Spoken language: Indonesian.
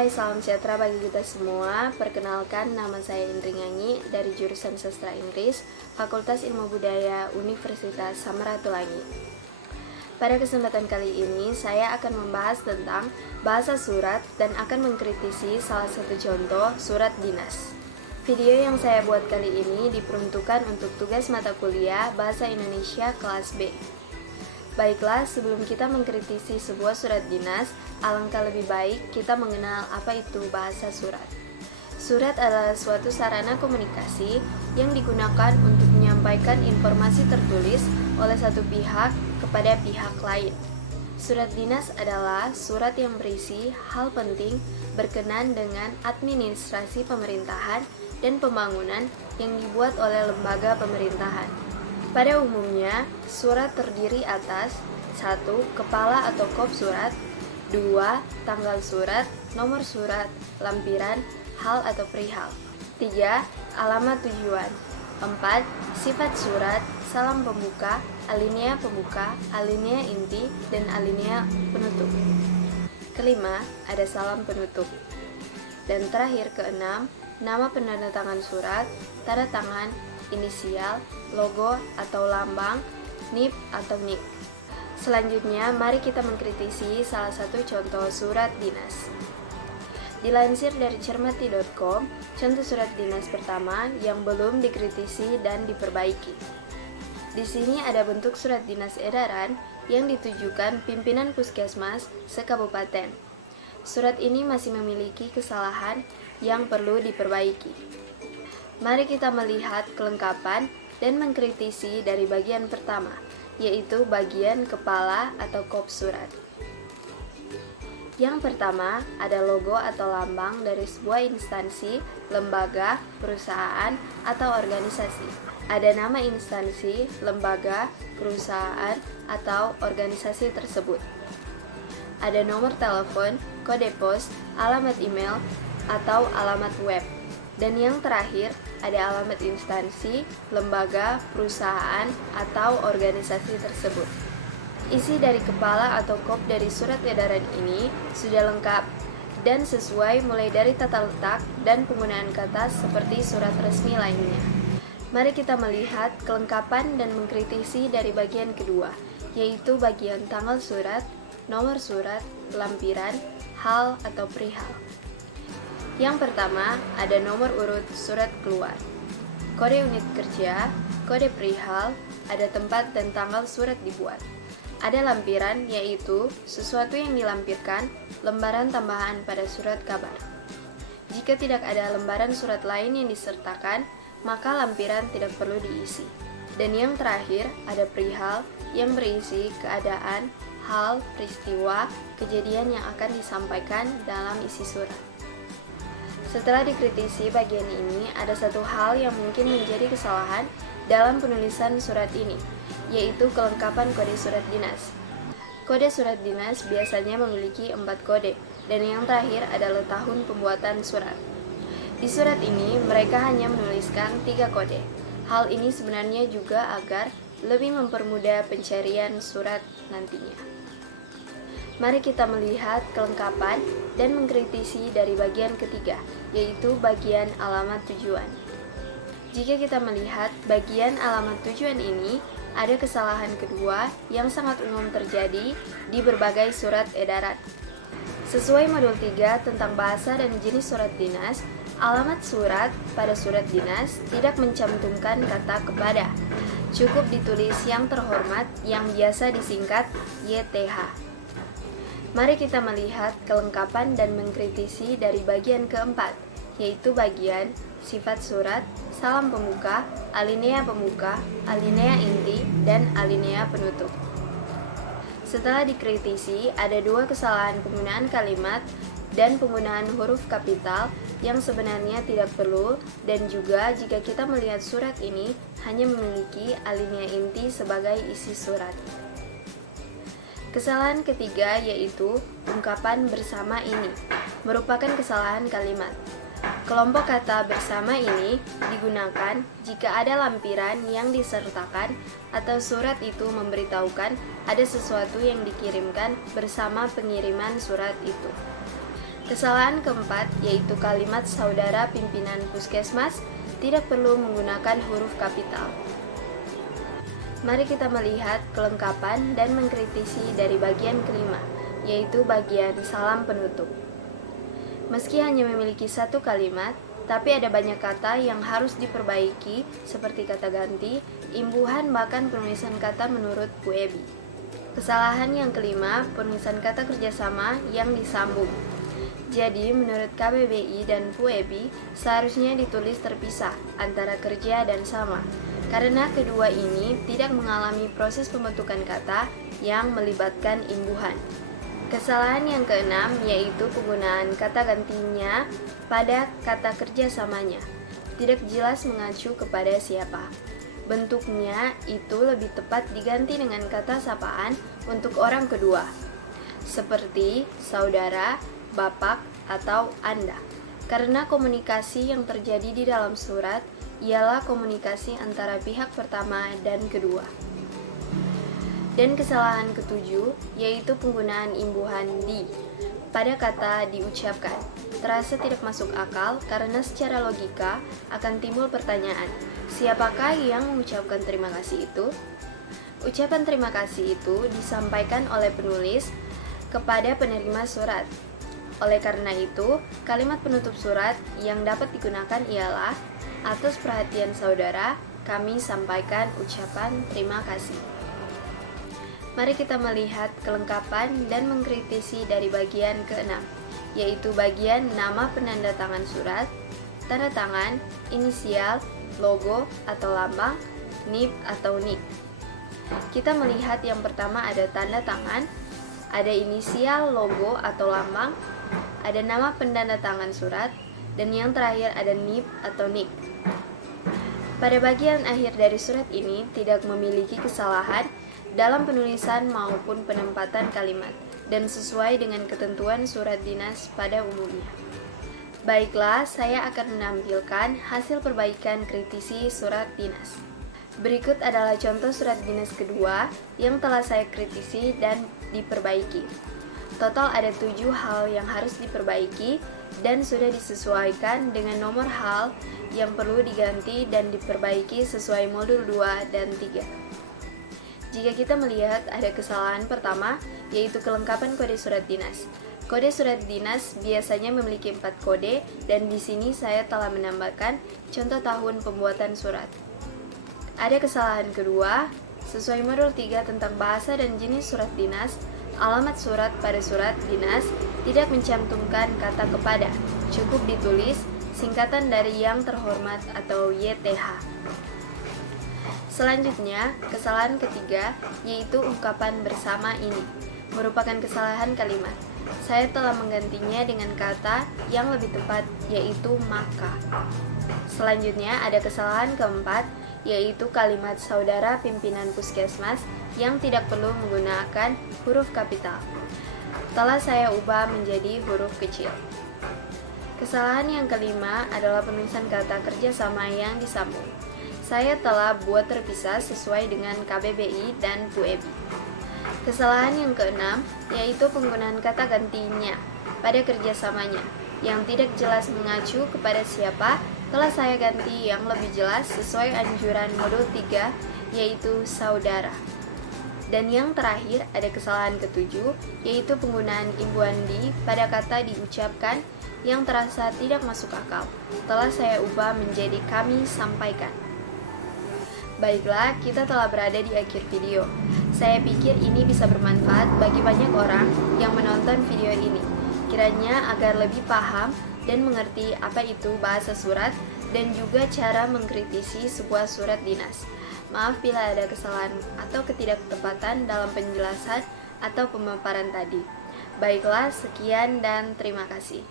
Hai, salam sejahtera bagi kita semua. Perkenalkan, nama saya Indri Nganyi dari jurusan Sastra Inggris, Fakultas Ilmu Budaya Universitas Samratulangi. Pada kesempatan kali ini, saya akan membahas tentang bahasa surat dan akan mengkritisi salah satu contoh surat dinas. Video yang saya buat kali ini diperuntukkan untuk tugas mata kuliah Bahasa Indonesia kelas B. Baiklah, sebelum kita mengkritisi sebuah surat dinas, alangkah lebih baik kita mengenal apa itu bahasa surat. Surat adalah suatu sarana komunikasi yang digunakan untuk menyampaikan informasi tertulis oleh satu pihak kepada pihak lain. Surat dinas adalah surat yang berisi hal penting berkenaan dengan administrasi pemerintahan dan pembangunan yang dibuat oleh lembaga pemerintahan. Pada umumnya, surat terdiri atas 1. Kepala atau kop surat, 2. Tanggal surat, nomor surat, lampiran, hal atau perihal, 3. Alamat tujuan, 4. Sifat surat, salam pembuka, alinea pembuka, alinea inti, dan alinea penutup. Kelima, ada salam penutup. Dan terakhir keenam, nama penandatangan surat, tanda tangan, inisial, logo atau lambang, NIP atau NIK. Selanjutnya, mari kita mengkritisi salah satu contoh surat dinas. Dilansir dari cermati.com, contoh surat dinas pertama yang belum dikritisi dan diperbaiki. Di sini ada bentuk surat dinas edaran yang ditujukan pimpinan puskesmas sekabupaten. Surat ini masih memiliki kesalahan yang perlu diperbaiki. Mari kita melihat kelengkapan dan mengkritisi dari bagian pertama, yaitu bagian kepala atau kop surat. Yang pertama, ada logo atau lambang dari sebuah instansi, lembaga, perusahaan, atau organisasi. Ada nama instansi, lembaga, perusahaan, atau organisasi tersebut. Ada nomor telepon, kode pos, alamat email, atau alamat web. Dan yang terakhir, ada alamat instansi, lembaga, perusahaan, atau organisasi tersebut. Isi dari kepala atau kop dari surat edaran ini sudah lengkap dan sesuai mulai dari tata letak dan penggunaan kata seperti surat resmi lainnya. Mari kita melihat kelengkapan dan mengkritisi dari bagian kedua, yaitu bagian tanggal surat, nomor surat, lampiran, hal atau perihal. Yang pertama, ada nomor urut surat keluar, kode unit kerja, kode perihal, ada tempat dan tanggal surat dibuat. Ada lampiran, yaitu sesuatu yang dilampirkan, lembaran tambahan pada surat kabar. Jika tidak ada lembaran surat lain yang disertakan, maka lampiran tidak perlu diisi. Dan yang terakhir, ada perihal yang berisi keadaan, hal, peristiwa, kejadian yang akan disampaikan dalam isi surat. Setelah dikritisi bagian ini, ada satu hal yang mungkin menjadi kesalahan dalam penulisan surat ini, yaitu kelengkapan kode surat dinas. Kode surat dinas biasanya memiliki 4 kode, dan yang terakhir adalah tahun pembuatan surat. Di surat ini, mereka hanya menuliskan 3 kode. Hal ini sebenarnya juga agar lebih mempermudah pencarian surat nantinya. Mari kita melihat kelengkapan dan mengkritisi dari bagian ketiga, yaitu bagian alamat tujuan. Jika kita melihat bagian alamat tujuan ini, ada kesalahan kedua yang sangat umum terjadi di berbagai surat edaran. Sesuai modul 3 tentang bahasa dan jenis surat dinas, alamat surat pada surat dinas tidak mencantumkan kata kepada. Cukup ditulis yang terhormat yang biasa disingkat YTH. Mari kita melihat kelengkapan dan mengkritisi dari bagian keempat, yaitu bagian sifat surat, salam pembuka, alinea pembuka, alinea inti, dan alinea penutup. Setelah dikritisi, ada 2 kesalahan penggunaan kalimat dan penggunaan huruf kapital yang sebenarnya tidak perlu, dan juga jika kita melihat surat ini hanya memiliki alinea inti sebagai isi surat. Kesalahan ketiga yaitu ungkapan bersama ini merupakan kesalahan kalimat. Kelompok kata bersama ini digunakan jika ada lampiran yang disertakan atau surat itu memberitahukan ada sesuatu yang dikirimkan bersama pengiriman surat itu. Kesalahan keempat yaitu kalimat saudara pimpinan puskesmas tidak perlu menggunakan huruf kapital. Mari kita melihat kelengkapan dan mengkritisi dari bagian kelima, yaitu bagian salam penutup. Meski hanya memiliki satu kalimat, tapi ada banyak kata yang harus diperbaiki seperti kata ganti, imbuhan, bahkan penulisan kata menurut Bu Ebi. Kesalahan yang kelima, penulisan kata kerjasama yang disambung. Jadi, menurut KBBI dan Bu Ebi, seharusnya ditulis terpisah antara kerja dan sama, karena kedua ini tidak mengalami proses pembentukan kata yang melibatkan imbuhan. Kesalahan yang keenam yaitu penggunaan kata gantinya pada kata kerjasamanya. Tidak jelas mengacu kepada siapa. Bentuknya itu lebih tepat diganti dengan kata sapaan untuk orang kedua, seperti saudara, bapak, atau Anda. Karena komunikasi yang terjadi di dalam surat ialah komunikasi antara pihak pertama dan kedua. Dan kesalahan ketujuh yaitu penggunaan imbuhan di pada kata diucapkan. Terasa tidak masuk akal karena secara logika akan timbul pertanyaan, siapakah yang mengucapkan terima kasih itu? Ucapan terima kasih itu disampaikan oleh penulis kepada penerima surat. Oleh karena itu, kalimat penutup surat yang dapat digunakan ialah, atas perhatian saudara, kami sampaikan ucapan terima kasih. Mari kita melihat kelengkapan dan mengkritisi dari bagian keenam, yaitu bagian nama penanda tangan surat, tanda tangan, inisial, logo atau lambang, NIP atau NIK. Kita melihat yang pertama ada tanda tangan, ada inisial, logo atau lambang, ada nama penanda tangan surat, dan yang terakhir ada NIP atau NIK. Pada bagian akhir dari surat ini tidak memiliki kesalahan dalam penulisan maupun penempatan kalimat, dan sesuai dengan ketentuan surat dinas pada umumnya. Baiklah, saya akan menampilkan hasil perbaikan kritisi surat dinas. Berikut adalah contoh surat dinas kedua yang telah saya kritisi dan diperbaiki. Total ada 7 hal yang harus diperbaiki dan sudah disesuaikan dengan nomor hal yang perlu diganti dan diperbaiki sesuai modul 2 dan 3. Jika kita melihat ada kesalahan pertama, yaitu kelengkapan kode surat dinas. Kode surat dinas biasanya memiliki 4 kode dan di sini saya telah menambahkan contoh tahun pembuatan surat. Ada kesalahan kedua, sesuai modul 3 tentang bahasa dan jenis surat dinas, alamat surat pada surat dinas tidak mencantumkan kata kepada, cukup ditulis singkatan dari yang terhormat atau YTH. Selanjutnya, kesalahan ketiga yaitu ungkapan bersama ini merupakan kesalahan kalimat. Saya telah menggantinya dengan kata yang lebih tepat yaitu maka. Selanjutnya ada kesalahan keempat yaitu kalimat saudara pimpinan puskesmas yang tidak perlu menggunakan huruf kapital. Telah saya ubah menjadi huruf kecil. Kesalahan yang kelima adalah penulisan kata kerjasama yang disambung. Saya telah buat terpisah sesuai dengan KBBI dan Bu Ebi. Kesalahan yang keenam yaitu penggunaan kata gantinya pada kerjasamanya yang tidak jelas mengacu kepada siapa, telah saya ganti yang lebih jelas sesuai anjuran modul 3 yaitu saudara. Dan yang terakhir ada kesalahan ketujuh yaitu penggunaan imbuhan di pada kata diucapkan yang terasa tidak masuk akal. Telah saya ubah menjadi kami sampaikan. Baiklah, kita telah berada di akhir video. Saya pikir ini bisa bermanfaat bagi banyak orang yang menonton video ini. Kiranya agar lebih paham dan mengerti apa itu bahasa surat dan juga cara mengkritisi sebuah surat dinas. Maaf bila ada kesalahan atau ketidaktepatan dalam penjelasan atau pemaparan tadi. Baiklah, sekian dan terima kasih.